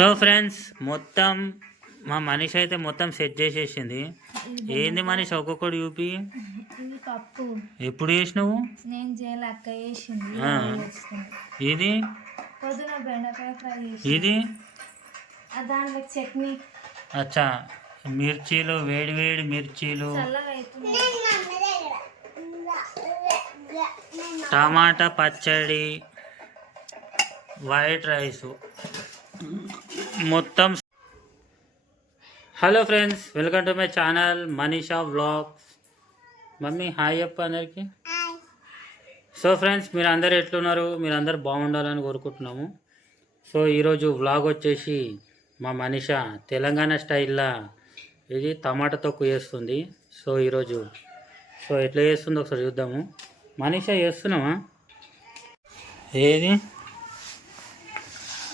So friends మొత్తం మా మనిషి అయితే మొత్తం సెట్ చేసేసింది. ఏంది మనిషి ఒక్కొక్కటి చూపి పప్పు. ఎప్పుడు చేసినావు? నేను చేయాలి అక్క చేసింది. ఆ. నేను చేస్తున్నా. ఇది? పొద్దున బెండకాయ ఫ్రై చేసి ఇది? దాంట్లో చట్నీ. అచ్చా మిర్చీలు వేడి వేడి మిర్చీలు. టమాటా పచ్చడి వైట్ రైస్. మొత్తం hello friends welcome to my channel Manisha vlogs. Mummy hi అప్ప అందరికి. సో ఫ్రెండ్స్ మీరు అందరు ఎట్లున్నారు? మీరు అందరు బాగుండాలని కోరుకుంటున్నాము. సో ఈరోజు వ్లాగ్ వచ్చేసి మా మనీష తెలంగాణ స్టైల్లో ఇది టమాటా తొక్కు చేస్తుంది. సో ఈరోజు సో ఎట్లా చేస్తుందో ఒకసారి చూద్దాము. మనీష చేస్తున్నావా? ఏది?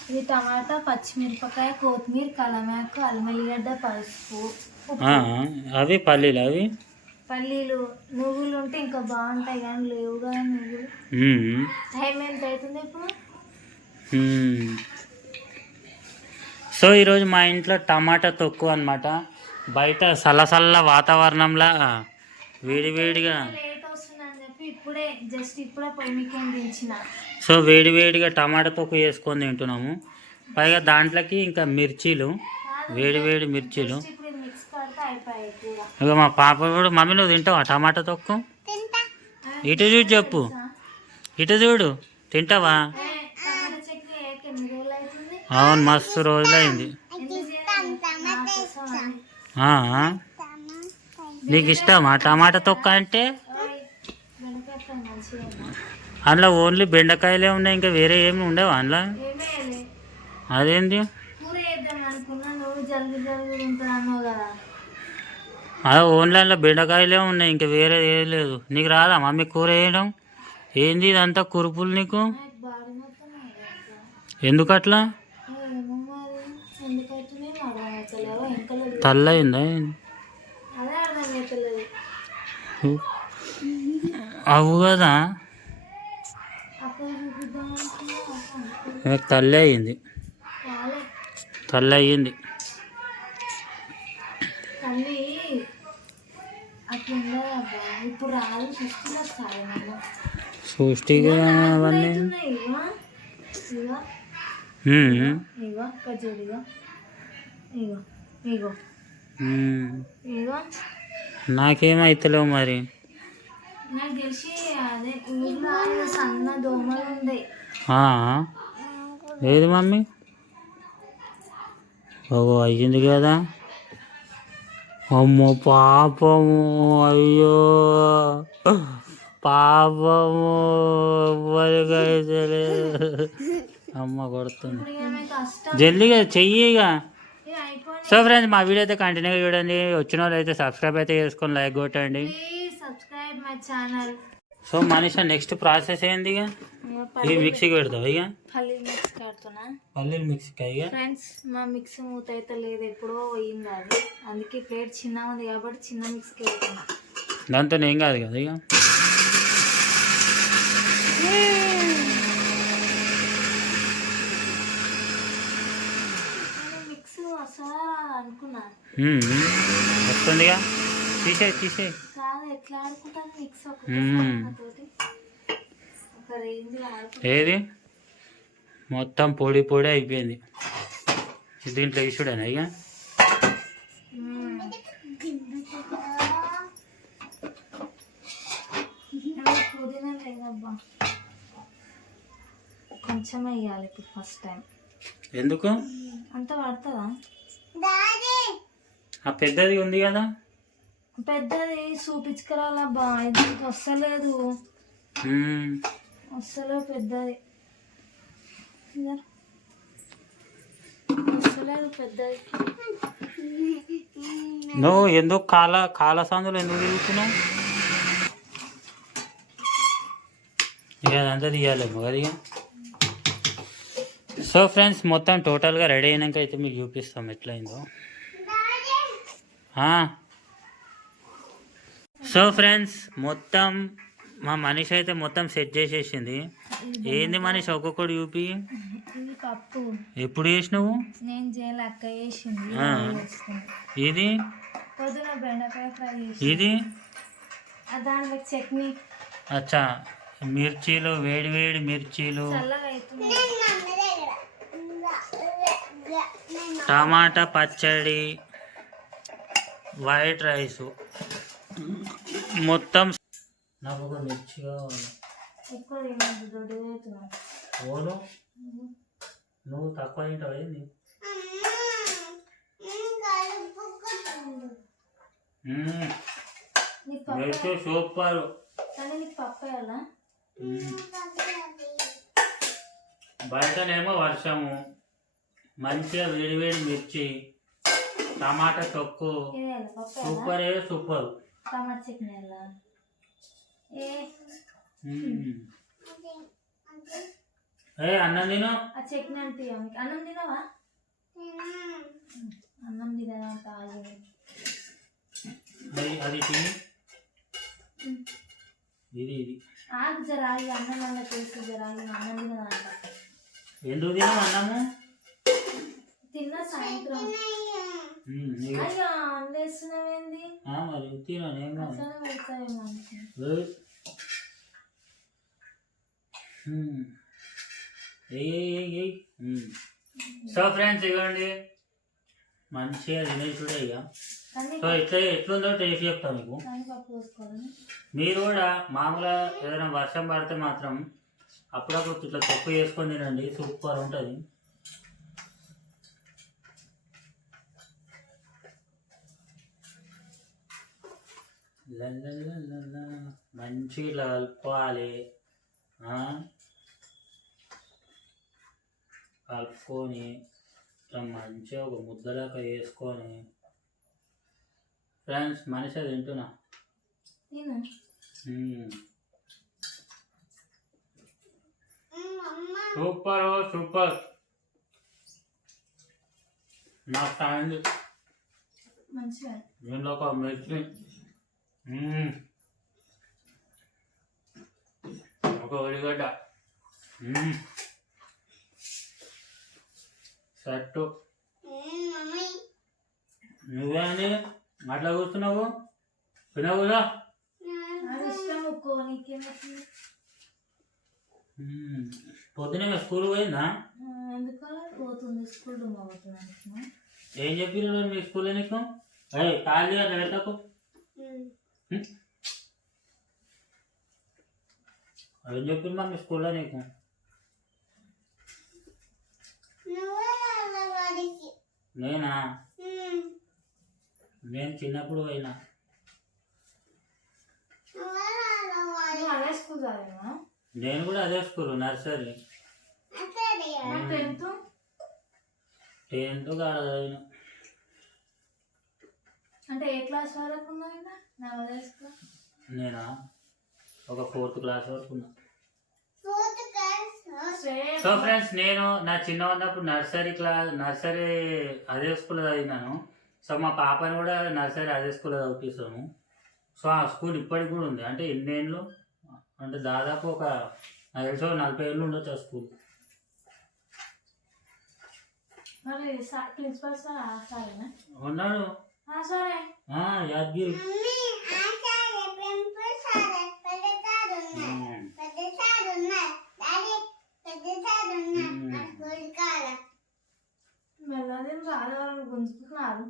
ఇది టమాటా పచ్చిమిరపకాయ కొత్తిమీర కలమాకు అల్లం పసుపు ఆ, అవి పల్లీలు అవి? పల్లీలు. నువ్వులు ఉంటే ఇంకా బాగుంటాయి కానీ లేవు కానీ నువ్వులు. టైం ఎంత అవుతుంది ఇప్పుడు. సో ఈరోజు మా ఇంట్లో టమాటా తొక్కు అనమాట బయట సల్లసల్ల వాతావరణంలో వేడివేడిగా లేట్ వస్తుందని చెప్పి ఇప్పుడే జస్ట్ ఇప్పుడే పొయ్యి మీకేం దించిన. సో వేడివేడిగా టమాటా తొక్కు వేసుకొని తింటున్నాము. పైగా దాంట్లోకి ఇంకా మిర్చీలు వేడివేడి మిర్చీలు. ఇక మా పాప కూడా మమ్మీ నువ్వు తింటావా టమాటా తొక్కు? ఇటు చూడు చెప్పు. ఇటు చూడు. తింటావా? అవును మస్తు రోజులైంది. నీకు ఇష్టమా? టమాటా తొక్క అంటే ఓయ్, బెండకాయ ఫ్రై మంచిగా ఉందా? అందులో ఓన్లీ బెండకాయలే ఉన్నాయి ఇంకా వేరే ఏమి ఉండవు అందులో? అదేంటి? కదా. అదే ఓన్లీ అందులో బెండకాయలే ఉన్నాయి ఇంకా వేరే ఏం లేదు. నీకు రాదా మమ్మీ కూర వేయడం ఏంది ఇదంతా కురుపులు నీకు? ఎందుకు అట్లా? ఏమో మరి ఎందుకైతేనే తల్లి. అయ్యింది తల్లి అయ్యింది సృష్టిగా అవన్నీ? నాకేమైతలేవు మరి? నాకు తెలిసి అదే సన్న దోమలు ఉండే లేదు మమ్మీ. ఓ అయ్యింది కదా. అమ్మో పాపము అయ్యో. పాపము ఎవ్వరికి అమ్మ కొడుతుంది. జల్దీగా జల్దిగా చెయ్యిగా ఇక. సో ఫ్రెండ్స్ మా వీడియో అయితే కంటిన్యూగా చూడండి. వచ్చిన వాళ్ళు అయితే సబ్స్క్రైబ్ అయితే చేసుకొని లైక్ కొట్టండి. సబ్స్క్రైబ్ మై ఛానల్ సో మనిషి నెక్స్ట్ ప్రాసెస్ ఏంది ఇక? ఇవి మిక్సీకి పెడతావు ఇక? పల్లి మిక్స్ కడుతున్నా. పల్లీలు మిక్సీకి ఇక? ఫ్రెండ్స్ మా మిక్స్ మూత అయితే లేదు ఎప్పుడో పోయింది అది అందుకే ప్లేట్ చిన్న ఉంది కాబట్టి చిన్న మిక్స్కి వెళ్తున్నా దాంతో ఏం కాదు కదా ఇక? నేను మిక్స్ వస్తుందా రాదా అనుకున్నా. మ్మ్. వస్తుందిగా తీసే తీసే కాదు ఎట్లా ఆడుకుంటాను మిక్స్ ఏది? మొత్తం పొడి పొడి అయిపోయింది. దీంట్లో ఇసుడేనా ఇక లేదబ్బా. కొంచెం వేయాలి ఇప్పుడు ఫస్ట్ టైం ఎందుకు? అంత పడుతుందా? ఆ పెద్దది ఉంది కదా. పెద్దది చూపించుకురాలబ్బా ఇది వస్తలేదు. వస్తలేదు పెద్దది. వస్తలేదు పెద్దది. నువ్వు ఎందుకు కాల కాల సందులు ఎందుకు తిరుగుతున్నావు? ఇక అదంతా తీయాలేమో కదా ఇక. సో ఫ్రెండ్స్ మొత్తం టోటల్గా రెడీ అయినాక అయితే మీకు చూపిస్తాం ఎట్లయిందో. సో ఫ్రెండ్స్ మొత్తం మా మనిషి అయితే మొత్తం సెట్ చేసేసింది. ఏంది మనిషి ఒక్కొక్కటి చూపి పప్పు. ఎప్పుడు చేసినావు? నేను చేయాలి అక్క చేసింది. ఆ. చేసుకుంది. ఇది పొద్దున బెండకాయ ఫ్రై చేసి ఇది? దాంట్లో చట్నీ. అచ్చా మిర్చీలు వేడి వేడి మిర్చీలు. టమాటా పచ్చడి వైట్ రైస్. మొత్తం నాకు ఒక మిర్చి కావాలి ఓను నువ్వు తక్కువ తింటావు ఏంది? మిర్చి సూపర్. బయటనేమో వర్షము. మంచిగా వేడి వేడి మిర్చి టమాటా తొక్కు. సూపర్ ఏ సూపర్. చట్నీ వేయాలా ఏ? మ్మ్. ఏ అన్నం తిను. ఆ చట్నీ అంటే అన్నం తినవా? అన్నం తినదా తాగి అది అది తిని. ఇది ఇది. ఆగు జరాగి అన్నం వల్ల తెలిసి జరాగి అన్నం తినదా అంట. ఎందుకు తినవు అన్నము? తిన్నా సాయంత్రం. అయ్యా ఏయ్. మ్మ్. సో ఫ్రెండ్స్ ఇవ్వండి మంచిగా తినేసుడే ఇక సో ఎట్లా ఎట్లుందో టేస్ట్ చెప్తాను మీకు. మీరు కూడా మామూలుగా ఏదైనా వర్షం పడితే మాత్రం అప్పుడప్పుడు ఇట్లా తక్కువ చేసుకొని తినండి సూపర్ ఉంటుంది. ఇలా కలుపుకోవాలి? కలుపుకొని ఇట్లా మంచిగా ఒక ముద్దలాగా వేసుకొని. ఫ్రెండ్స్ మనిషి తింటున్నా. సూపర్ ఓ సూపర్. నా స్టాండ్. మంచిగా. దీనిలో ఒక మ్మ్. ఒక ఉల్లిగడ్డ. సెట్టు. నువ్వేంది అట్లా కూర్చున్నావు? తినవు కదా? అది ఇష్టం ఉక్కో నీకేమవుతుంది మ్మ్. పొద్దునే స్కూల్ పోయిందా? పోతుంది స్కూల్ ఏం చెప్పిన మీ స్కూల్లో నీకు? అయ్యి ఖాళీ పెట్టకు హ్మ్? ఏం చెప్పింది మా మీ స్కూల్లో నీకు నేనా నేను చిన్నప్పుడు పోయినా నువ్వు అదే స్కూల్ చదివినా నేను కూడా అదే స్కూల్ నర్సరీ టెన్త్ టెన్త్ కాడ చదివిన అంటే ఏ క్లాస్ వరకు ఉన్నావు నవోదయ స్కూల్ నేనా? ఒక ఫోర్త్ క్లాస్ వరకు ఉన్నా. సో ఫ్రెండ్స్ నేను నా చిన్న ఉన్నప్పుడు నర్సరీ క్లాస్ నర్సరీ అదే స్కూల్లో చదివినాను. సో మా పాపని కూడా నర్సరీ అదే స్కూల్లో చదివిస్తాము సో ఆ స్కూల్ ఇప్పటికి కూడా ఉంది. అంటే ఎన్నేళ్ళు? అంటే దాదాపు ఒక నాకు తెలిసి ఒక నలభై ఏళ్ళు ఉండొచ్చు ఆ స్కూల్. మరి సార్ ప్రిన్సిపల్ సార్ ఆ సారేనా ఉన్నాడు ఆ సరే ఆ, యాదగిరి మెల్లది రాజవారం గుంజుతున్నారు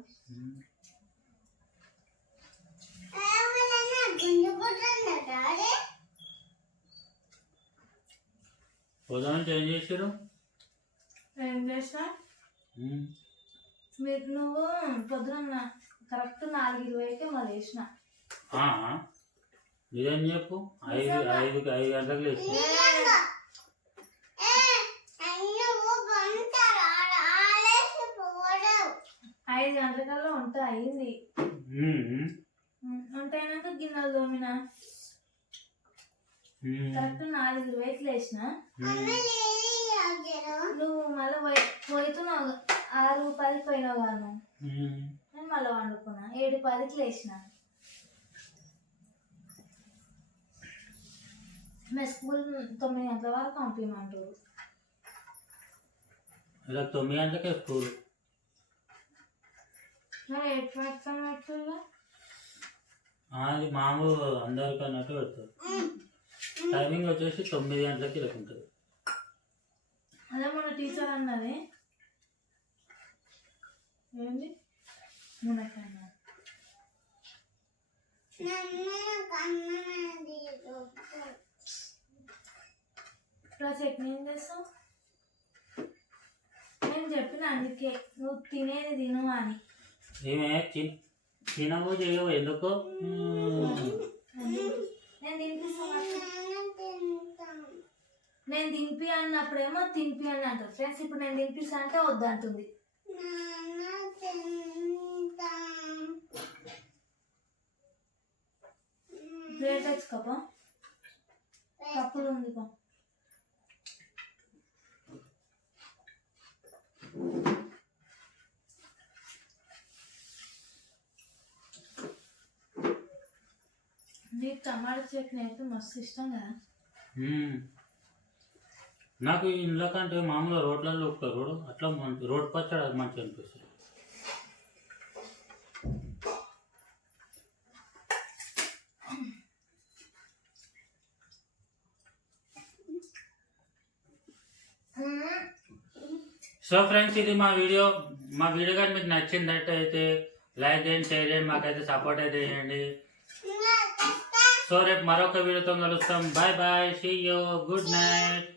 ఉదయం చేంజ్ చేసారు ఏం చేసినా మీరు నువ్వు పొద్దున్న కరెక్ట్ నాలుగు ఇరవైకే మళ్ళీ వేసిన ఇదేం చెప్పు? ఐదు ఐదు ఐదు గంటలకు లేచి ఐదు గంటలకల్లా వంట అయింది. వంట అయినాక గిన్నెలు తోమిన? కరెక్ట్ నాలుగు ఇరవైకి లేచిన నువ్వు మళ్ళీ పోయి పోతున్నావు ఆరు పదికి పోయినావు కదా నేను మళ్ళీ వండుకున్నా. ఏడు పదికి లేచిన. మేము స్కూల్ తొమ్మిది గంటల వరకు పంపించమంటారు ఇలా తొమ్మిది గంటలకే స్కూల్? మరి ఎయిట్ పెట్టుకొని పెట్టుగా అది మామూలు అందరికి అన్నట్టు పెడతారు. టైమింగ్ వచ్చేసి తొమ్మిది గంటలకి ఉంటుంది అదే మన టీచర్ అన్నది. ఏంటి ఇప్పుడు చట్నీ ఏం చేస్తావు? నేను చెప్పిన అందుకే నువ్వు తినేది తిను అని. ఏమే తిన్ తినవు చేయవు ఎందుకు. నేను తినిపిస్తాను నేను తినిపి అన్నప్పుడేమో తినిపి అని అంటారు. ఫ్రెండ్స్ ఇప్పుడు నేను తినిపిస్తా అంటే వద్దంటుంది. ప్లేట్ కప్పులు ఉంది పా. నీకు టమాటా చట్నీ అయితే మస్తు ఇష్టం కదా? నాకు ఇంట్లో కంటే మామూలుగా రోడ్లలో ఉప్పుతారు రోడ్ అట్లా రోడ్ పచ్చడి అది మంచిగా అనిపిస్తుంది. సో ఫ్రెండ్స్ ఇది మా వీడియో మా వీడియో కానీ మీకు నచ్చిందట్టయితే లైక్ చేయండి షేర్ చేయండి మాకైతే సపోర్ట్ అయితే చేయండి. సో రేపు మరొక వీడియోతో కలుస్తాం. Bye bye see you good night